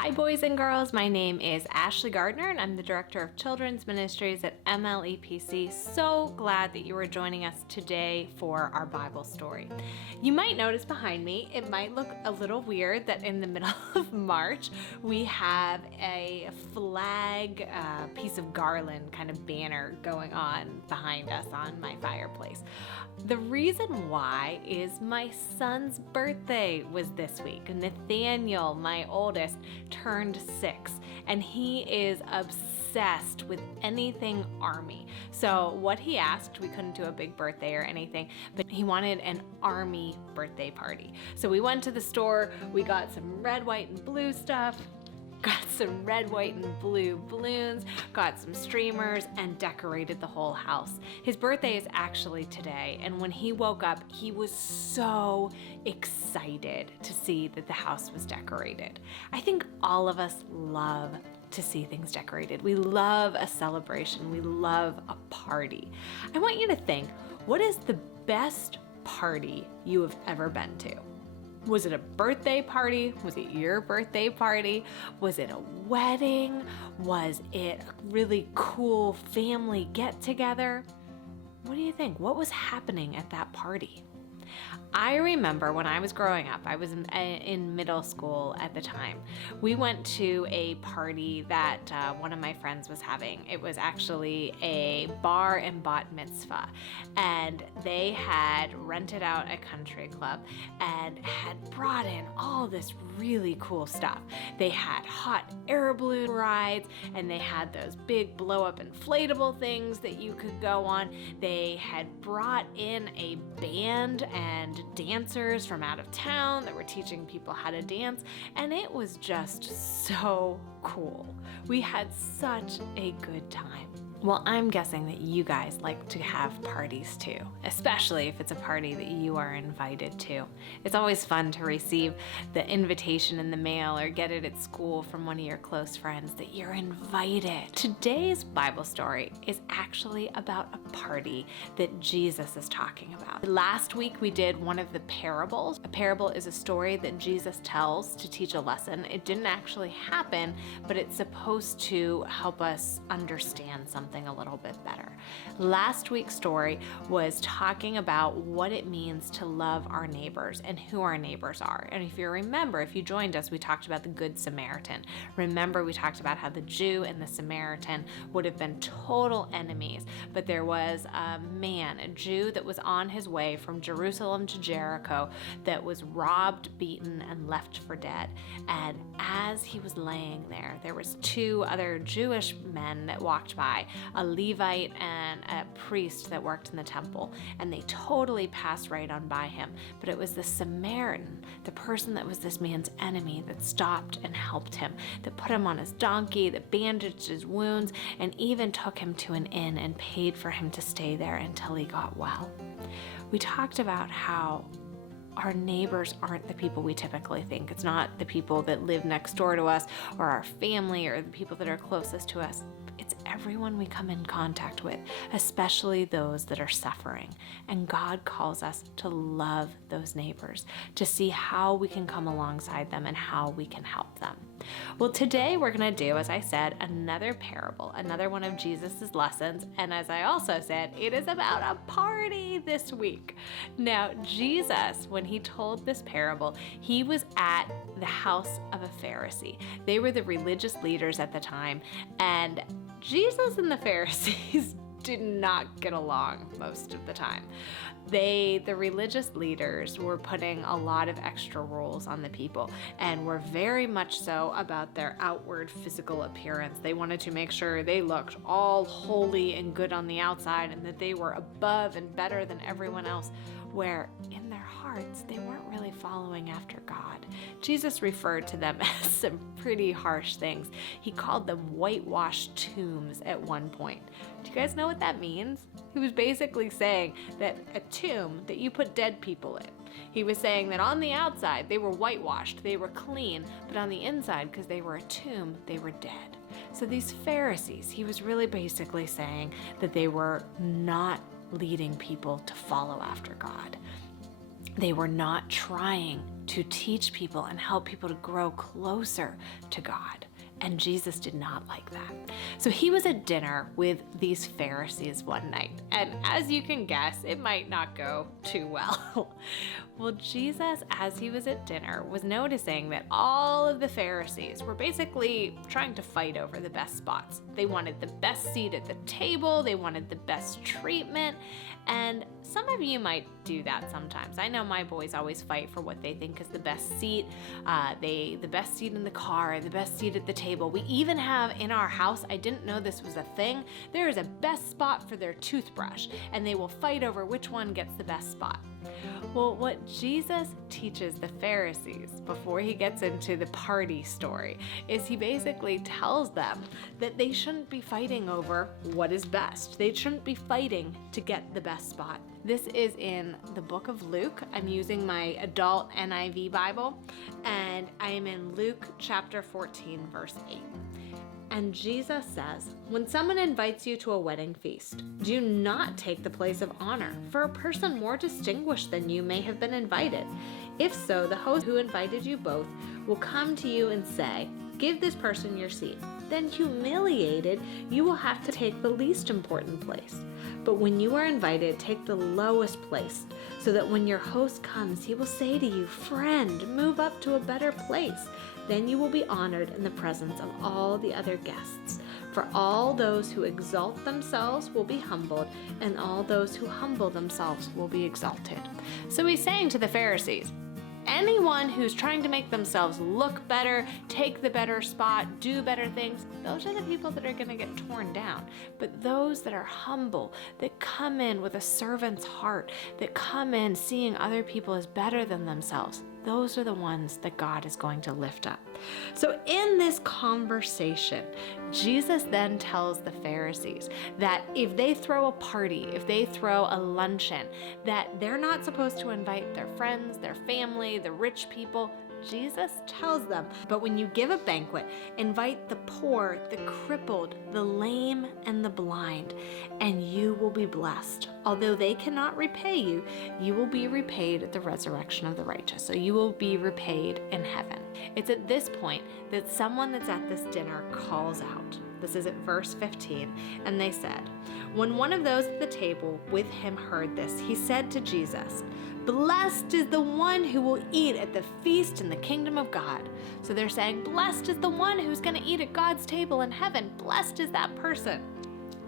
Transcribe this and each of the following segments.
Hi boys and girls, my name is Ashley Gardner and I'm the Director of Children's Ministries at MLEPC. So glad that you are joining us today for our Bible story. You might notice behind me, it might look a little weird that in the middle of March we have a flag piece of garland kind of banner going on behind us on my fireplace. The reason why is my son's birthday was this week. Nathaniel, my oldest, turned 6 and he is obsessed with anything army. So what he asked, we couldn't do a big birthday or anything, but he wanted an army birthday party. So we went to the store, we got some red, white, and blue stuff, got some red, white, and blue balloons, got some streamers, and decorated the whole house. His birthday is actually today, and when he woke up, he was so excited to see that the house was decorated. I think all of us love to see things decorated. We love a celebration. We love a party. I want you to think, what is the best party you have ever been to? Was it a birthday party? Was it your birthday party? Was it a wedding? Was it a really cool family get-together? What do you think? What was happening at that party? I remember when I was growing up, I was in middle school at the time. We went to a party that one of my friends was having. It was actually a bar and bat mitzvah, and they had rented out a country club and had brought in all this really cool stuff. They had hot air balloon rides, and they had those big blow-up inflatable things that you could go on. They had brought in a band and dancers from out of town that were teaching people how to dance, and it was just so cool. We had such a good time. Well, I'm guessing that you guys like to have parties too, especially if it's a party that you are invited to. It's always fun to receive the invitation in the mail or get it at school from one of your close friends that you're invited. Today's Bible story is actually about a party that Jesus is talking about. Last week we did one of the parables. A parable is a story that Jesus tells to teach a lesson. It didn't actually happen, but it's supposed to help us understand something a little bit better. Last week's story was talking about what it means to love our neighbors and who our neighbors are. And if you remember, if you joined us, we talked about the Good Samaritan. Remember, we talked about how the Jew and the Samaritan would have been total enemies, but there was a man, a Jew, that was on his way from Jerusalem to Jericho that was robbed, beaten, and left for dead. And as he was laying there was two other Jewish men that walked by, a Levite and a priest that worked in the temple, and they totally passed right on by him. But it was the Samaritan, the person that was this man's enemy, that stopped and helped him, that put him on his donkey, that bandaged his wounds, and even took him to an inn and paid for him to stay there until he got well. We talked about how our neighbors aren't the people we typically think. It's not the people that live next door to us or our family or the people that are closest to us. It's everyone we come in contact with, especially those that are suffering. And God calls us to love those neighbors, to see how we can come alongside them and how we can help them. Well, today we're going to do, as I said, another parable, another one of Jesus's lessons. And as I also said, it is about a party this week. Now, Jesus, when he told this parable, he was at the house of a Pharisee. They were the religious leaders at the time, and Jesus and the Pharisees did not get along most of the time. The religious leaders were putting a lot of extra rules on the people and were very much so about their outward physical appearance. They wanted to make sure they looked all holy and good on the outside and that they were above and better than everyone else, where in their hearts they weren't really following after God. Jesus referred to them as some pretty harsh things. He called them whitewashed tombs at one point. Do you guys know what that means? He was basically saying that a tomb that you put dead people in. He was saying that on the outside they were whitewashed, they were clean, but on the inside, because they were a tomb, they were dead. So these Pharisees, he was really basically saying that they were not leading people to follow after God. They were not trying to teach people and help people to grow closer to God. And Jesus did not like that. So he was at dinner with these Pharisees one night. And as you can guess, it might not go too well. Well, Jesus, as he was at dinner, was noticing that all of the Pharisees were basically trying to fight over the best spots. They wanted the best seat at the table. They wanted the best treatment. And some of you might do that sometimes. I know my boys always fight for what they think is the best seat. The best seat in the car, the best seat at the table. We even have in our house, I didn't know this was a thing, there is a best spot for their toothbrush, and they will fight over which one gets the best spot. Well, what Jesus teaches the Pharisees before he gets into the party story is he basically tells them that they shouldn't be fighting over what is best. They shouldn't be fighting to get the best spot. This is in the book of Luke. I'm using my adult NIV Bible, and I am in Luke chapter 14, verse 8. And Jesus says, when someone invites you to a wedding feast, do not take the place of honor, for a person more distinguished than you may have been invited. If so, the host who invited you both will come to you and say, give this person your seat. Then humiliated, you will have to take the least important place. But when you are invited, take the lowest place, so that when your host comes, he will say to you, friend, move up to a better place. Then you will be honored in the presence of all the other guests. For all those who exalt themselves will be humbled, and all those who humble themselves will be exalted. So he's saying to the Pharisees, anyone who's trying to make themselves look better, take the better spot, do better things, those are the people that are going to get torn down. But those that are humble, that come in with a servant's heart, that come in seeing other people as better than themselves, those are the ones that God is going to lift up. So in this conversation, Jesus then tells the Pharisees that if they throw a party, if they throw a luncheon, that they're not supposed to invite their friends, their family, the rich people. Jesus tells them, but when you give a banquet, invite the poor, the crippled, the lame, and the blind, and you will be blessed. Although they cannot repay you, you will be repaid at the resurrection of the righteous. So you will be repaid in heaven. It's at this point that someone that's at this dinner calls out. This is at verse 15, and they said, when one of those at the table with him heard this, he said to Jesus, blessed is the one who will eat at the feast in the kingdom of God. So they're saying, blessed is the one who's going to eat at God's table in heaven. Blessed is that person.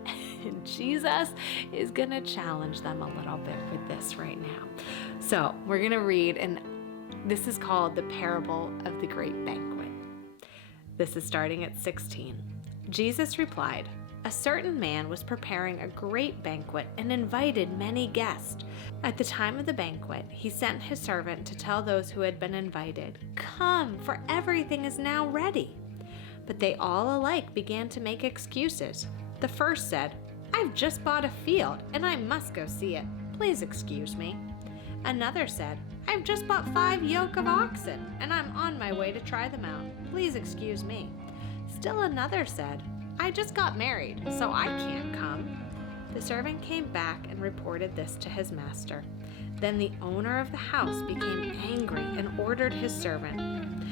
And Jesus is going to challenge them a little bit with this right now. So we're going to read, and this is called the parable of the great banquet. This is starting at 16. Jesus replied, a certain man was preparing a great banquet and invited many guests. At the time of the banquet, he sent his servant to tell those who had been invited, come, for everything is now ready. But they all alike began to make excuses. The first said, I've just bought a field and I must go see it. Please excuse me. Another said, I've just bought 5 yoke of oxen and I'm on my way to try them out. Please excuse me. Still another said, I just got married, so I can't come. The servant came back and reported this to his master. Then the owner of the house became angry and ordered his servant,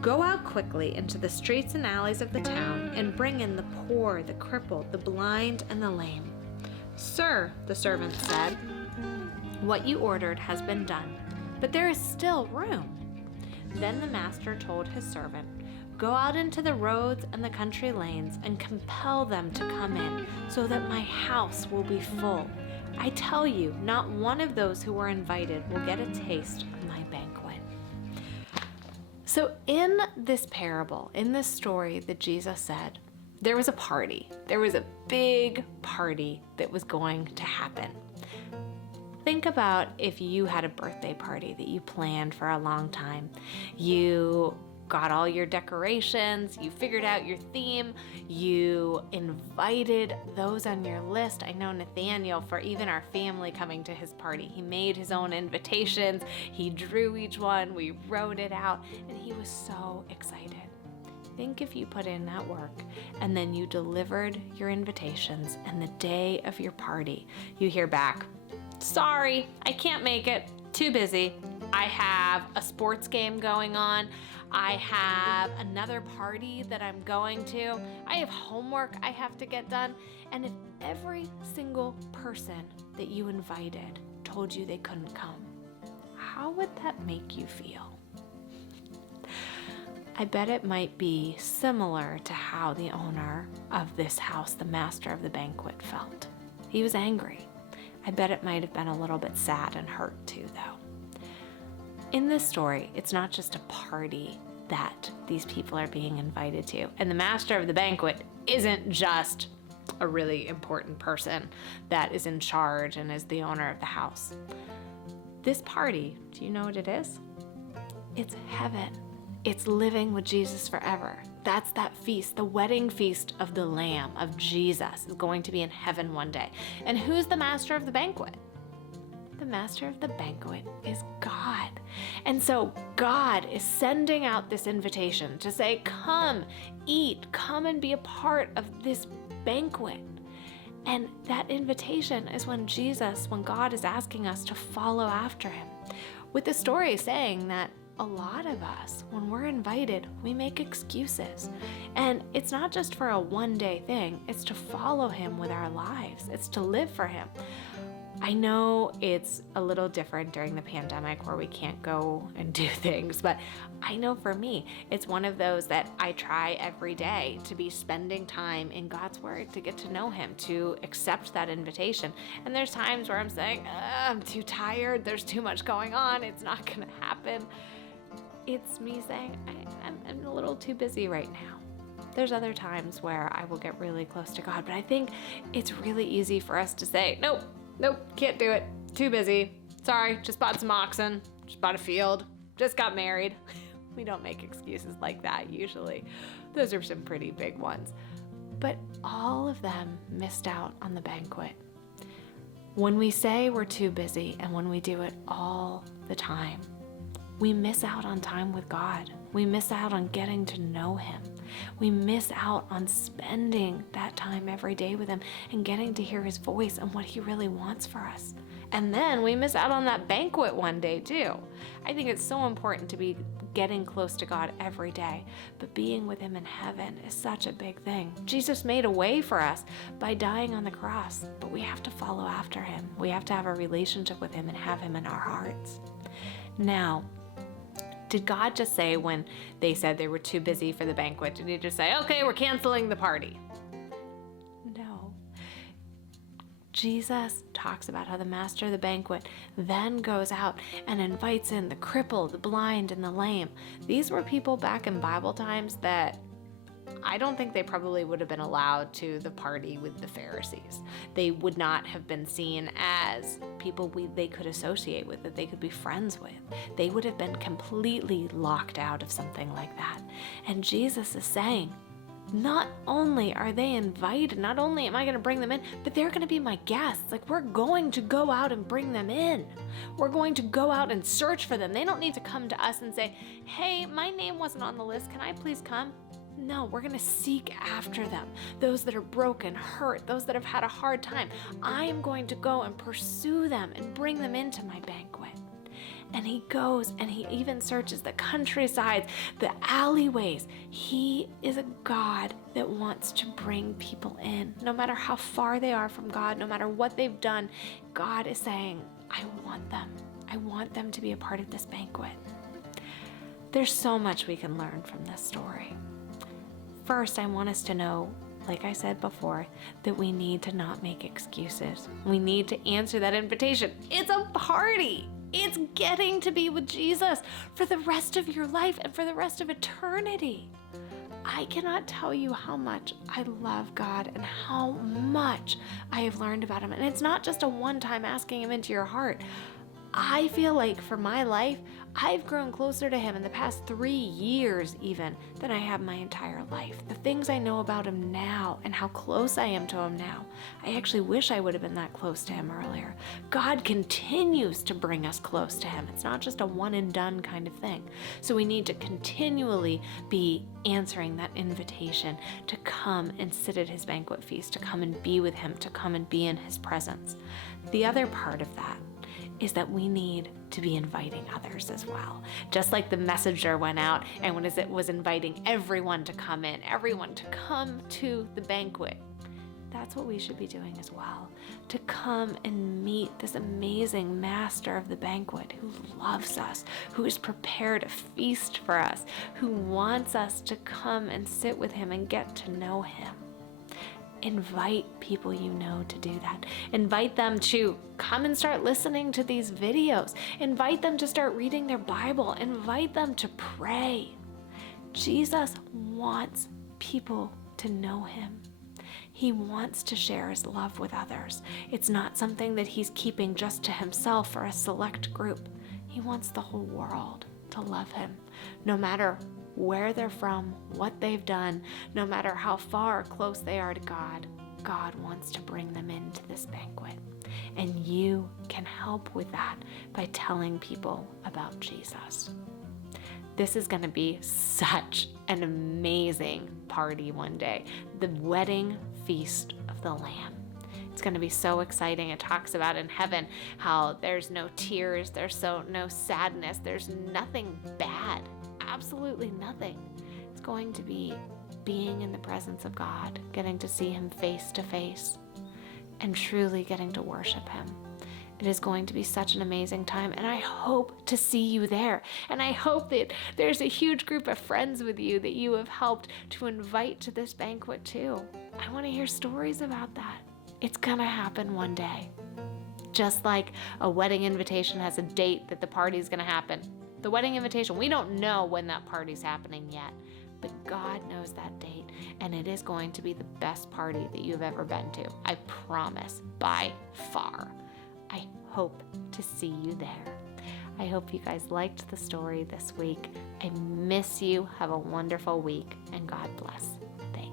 go out quickly into the streets and alleys of the town and bring in the poor, the crippled, the blind, and the lame. Sir, the servant said, what you ordered has been done, but there is still room. Then the master told his servant, go out into the roads and the country lanes and compel them to come in, so that my house will be full. I tell you, not one of those who were invited will get a taste of my banquet. So in this parable, in this story that Jesus said, there was a party. There was a big party that was going to happen. Think about if you had a birthday party that you planned for a long time. You got all your decorations, you figured out your theme, you invited those on your list. I know Nathaniel, for even our family coming to his party, he made his own invitations, he drew each one, we wrote it out, and he was so excited. Think if you put in that work and then you delivered your invitations, and the day of your party, you hear back, sorry, I can't make it, too busy, I have a sports game going on. I have another party that I'm going to. I have homework I have to get done. And if every single person that you invited told you they couldn't come, how would that make you feel? I bet it might be similar to how the owner of this house, the master of the banquet, felt. He was angry. I bet it might have been a little bit sad and hurt too, though. In this story, it's not just a party that these people are being invited to. And the master of the banquet isn't just a really important person that is in charge and is the owner of the house. This party, do you know what it is? It's heaven. It's living with Jesus forever. That's that feast, the wedding feast of the Lamb, of Jesus, is going to be in heaven one day. And who's the master of the banquet? The master of the banquet is God. And so God is sending out this invitation to say, come, eat, come and be a part of this banquet. And that invitation is when God is asking us to follow after him. With the story saying that a lot of us, when we're invited, we make excuses. And it's not just for a one-day thing, it's to follow him with our lives. It's to live for him. I know it's a little different during the pandemic where we can't go and do things, but I know for me, it's one of those that I try every day to be spending time in God's Word, to get to know him, to accept that invitation. And there's times where I'm saying, I'm too tired, there's too much going on, it's not gonna happen. It's me saying, I'm a little too busy right now. There's other times where I will get really close to God, but I think it's really easy for us to say, nope, can't do it. Too busy. Sorry, just bought some oxen, just bought a field, just got married. We don't make excuses like that usually. Those are some pretty big ones. But all of them missed out on the banquet. When we say we're too busy and when we do it all the time, we miss out on time with God. We miss out on getting to know him. We miss out on spending that time every day with him and getting to hear his voice and what he really wants for us. And then we miss out on that banquet one day too. I think it's so important to be getting close to God every day, but being with him in heaven is such a big thing. Jesus made a way for us by dying on the cross, but we have to follow after him. We have to have a relationship with him and have him in our hearts. Now, did God just say when they said they were too busy for the banquet, did he just say, okay, we're canceling the party? No. Jesus talks about how the master of the banquet then goes out and invites in the crippled, the blind, and the lame. These were people back in Bible times that I don't think they probably would have been allowed to the party with the Pharisees. They would not have been seen as people they could associate with, that they could be friends with. They would have been completely locked out of something like that. And Jesus is saying, not only are they invited, not only am I going to bring them in, but they're going to be my guests. Like, we're going to go out and bring them in. We're going to go out and search for them. They don't need to come to us and say, hey, my name wasn't on the list. Can I please come? No, we're going to seek after them. Those that are broken, hurt, those that have had a hard time. I am going to go and pursue them and bring them into my banquet. And he goes and he even searches the countrysides, the alleyways. He is a God that wants to bring people in. No matter how far they are from God, no matter what they've done, God is saying, I want them. I want them to be a part of this banquet. There's so much we can learn from this story. First, I want us to know, like I said before, that we need to not make excuses. We need to answer that invitation. It's a party. It's getting to be with Jesus for the rest of your life and for the rest of eternity. I cannot tell you how much I love God and how much I have learned about him. And it's not just a one-time asking him into your heart. I feel like for my life, I've grown closer to him in the past 3 years even than I have my entire life. The things I know about him now and how close I am to him now, I actually wish I would have been that close to him earlier. God continues to bring us close to him. It's not just a one and done kind of thing. So we need to continually be answering that invitation to come and sit at his banquet feast, to come and be with him, to come and be in his presence. The other part of that is that we need to be inviting others as well. Just like the messenger went out and when it was inviting everyone to come in, everyone to come to the banquet. That's what we should be doing as well, to come and meet this amazing master of the banquet who loves us, who is prepared a feast for us, who wants us to come and sit with him and get to know him. Invite people you know to do that. Invite them to come and start listening to these videos. Invite them to start reading their Bible. Invite them to pray. Jesus wants people to know him. He wants to share his love with others. It's not something that he's keeping just to himself or a select group. He wants the whole world to love him, no matter where they're from, what they've done, no matter how far or close they are to God. God wants to bring them into this banquet. And you can help with that by telling people about Jesus. This is going to be such an amazing party one day. The wedding feast of the Lamb. It's going to be so exciting. It talks about in heaven how there's no tears, there's no sadness, there's nothing bad, absolutely nothing. It's going to be being in the presence of God, getting to see him face to face, and truly getting to worship him. It is going to be such an amazing time, and I hope to see you there. And I hope that there's a huge group of friends with you that you have helped to invite to this banquet too. I want to hear stories about that. It's gonna happen one day. Just like a wedding invitation has a date that the party's gonna happen. The wedding invitation, we don't know when that party's happening yet, but God knows that date, and it is going to be the best party that you've ever been to. I promise, by far. I hope to see you there. I hope you guys liked the story this week. I miss you. Have a wonderful week, and God bless. Thanks.